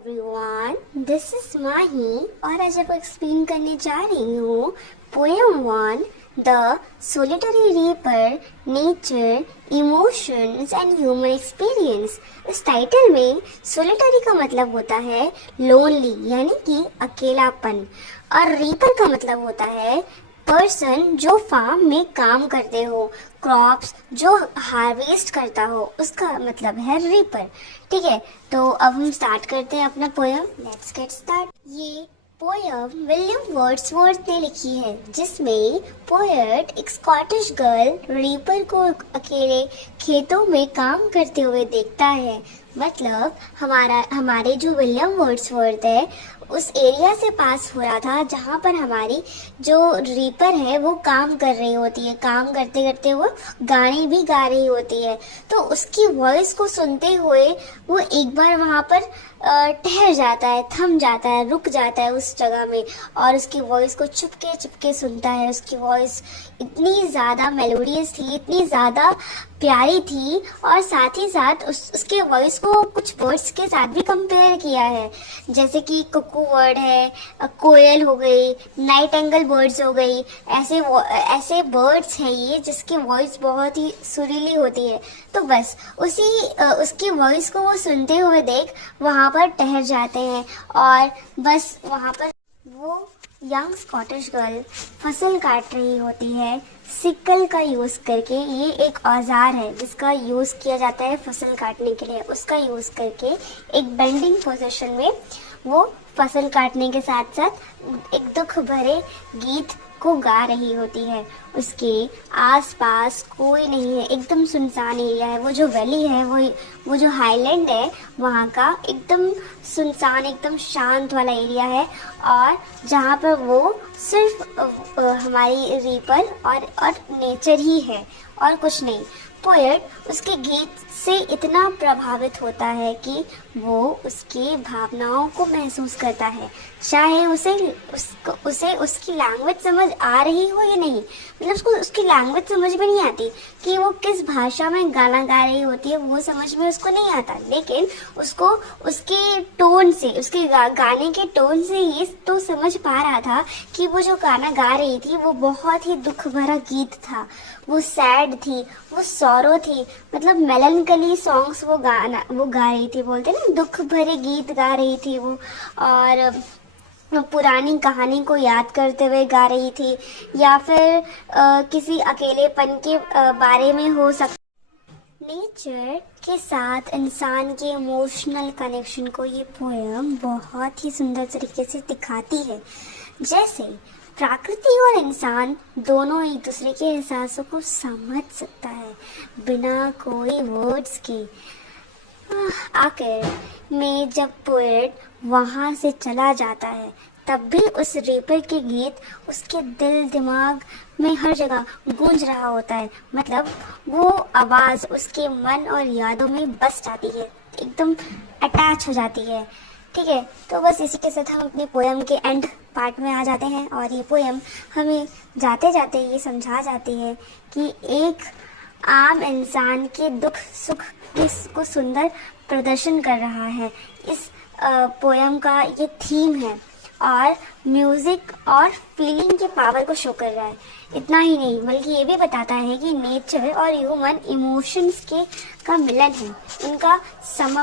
Everyone, this is माही और आज आपको एक्सप्लेन करने जा रही हूँ poem one, the solitary reaper, nature, emotions and human experience. इस टाइटल में सोलिटरी का मतलब होता है लोनली यानी कि अकेलापन, और रीपर का मतलब होता है पर्सन जो फार्म में काम करते हो, क्रॉप्स जो हार्वेस्ट करता हो, उसका मतलब है रीपर। ठीक है, तो अब हम स्टार्ट करते हैं अपना पोयम। Let's get start. ये पोयम विलियम वर्ड्सवर्थ ने लिखी है, जिसमें पोएट एक स्कॉटिश गर्ल रीपर को अकेले खेतों में काम करते हुए देखता है। मतलब हमारे जो विलियम वर्ड्सवर्थ है उस एरिया से पास हो रहा था जहाँ पर हमारी जो रीपर है वो काम कर रही होती है। काम करते करते वो गाने भी गा रही होती है, तो उसकी वॉइस को सुनते हुए वो एक बार वहाँ पर ठहर जाता है, थम जाता है, रुक जाता है उस जगह में, और उसकी वॉइस को चुपके चुपके सुनता है। उसकी वॉइस इतनी ज़्यादा मेलोडियस थी, इतनी ज़्यादा प्यारी थी, और साथ ही साथ उसके वॉइस को कुछ बर्ड्स के साथ भी कंपेयर किया है, जैसे कि कुकू बर्ड है, कोयल हो गई, नाइटिंगेल बर्ड्स हो गई। ऐसे बर्ड्स हैं ये जिसकी वॉइस बहुत ही सुरीली होती है। तो बस उसकी वॉइस को वो सुनते हुए देख वहाँ पर ठहर जाते हैं, और बस वहाँ पर वो यंग स्कॉटिश गर्ल फसल काट रही होती है सिकल का यूज़ करके। ये एक औजार है जिसका यूज़ किया जाता है फसल काटने के लिए। उसका यूज़ करके एक बेंडिंग पोजीशन में वो फसल काटने के साथ साथ एक दुख भरे गीत को गा रही होती है। उसके आसपास कोई नहीं है, एकदम सुनसान एरिया है। वो जो वैली है, वो जो हाईलैंड है, वहाँ का एकदम सुनसान, एकदम शांत वाला एरिया है, और जहाँ पर वो सिर्फ हमारी रीपर और नेचर ही है और कुछ नहीं। पोएट उसके गीत से इतना प्रभावित होता है कि वो उसकी भावनाओं को महसूस करता है, चाहे उसे उसकी लैंग्वेज समझ आ रही हो या नहीं। मतलब उसको उसकी लैंग्वेज समझ में नहीं आती कि वो किस भाषा में गाना गा रही होती है, वो समझ में उसको नहीं आता, लेकिन उसको उसके टोन से, उसके गाने के टोन से ये तो समझ पा रहा था कि वो जो गाना गा रही थी वो बहुत ही दुख भरा गीत था। वो सैड थी, वो सॉरो थी, मतलब मेलनकली सॉन्ग्स वो गा रही थी। बोलते ना, दुख भरे गीत गा रही थी वो, और पुरानी कहानी को याद करते हुए गा रही थी, या फिर किसी अकेलेपन के बारे में हो सकता। नेचर के साथ इंसान के इमोशनल कनेक्शन को ये पोएम बहुत ही सुंदर तरीके से दिखाती है। जैसे प्रकृति और इंसान दोनों एक दूसरे के एहसासों को समझ सकता है बिना कोई वर्ड्स के। आखिर में जब पोएट वहाँ से चला जाता है, तब भी उस रीपर के गीत उसके दिल दिमाग में हर जगह गूंज रहा होता है। मतलब वो आवाज़ उसके मन और यादों में बस जाती है, एकदम अटैच हो जाती है। ठीक है, तो बस इसी के साथ हम अपने पोएम के एंड पार्ट में आ जाते हैं, और ये पोएम हमें जाते जाते ये समझा जाती है कि एक आम इंसान के दुख सुख को सुंदर प्रदर्शन कर रहा है। इस पोएम का ये थीम है, और म्यूजिक और फीलिंग के पावर को शो कर रहा है। इतना ही नहीं, बल्कि ये भी बताता है कि नेचर और ह्यूमन इमोशंस का मिलन है, उनका सम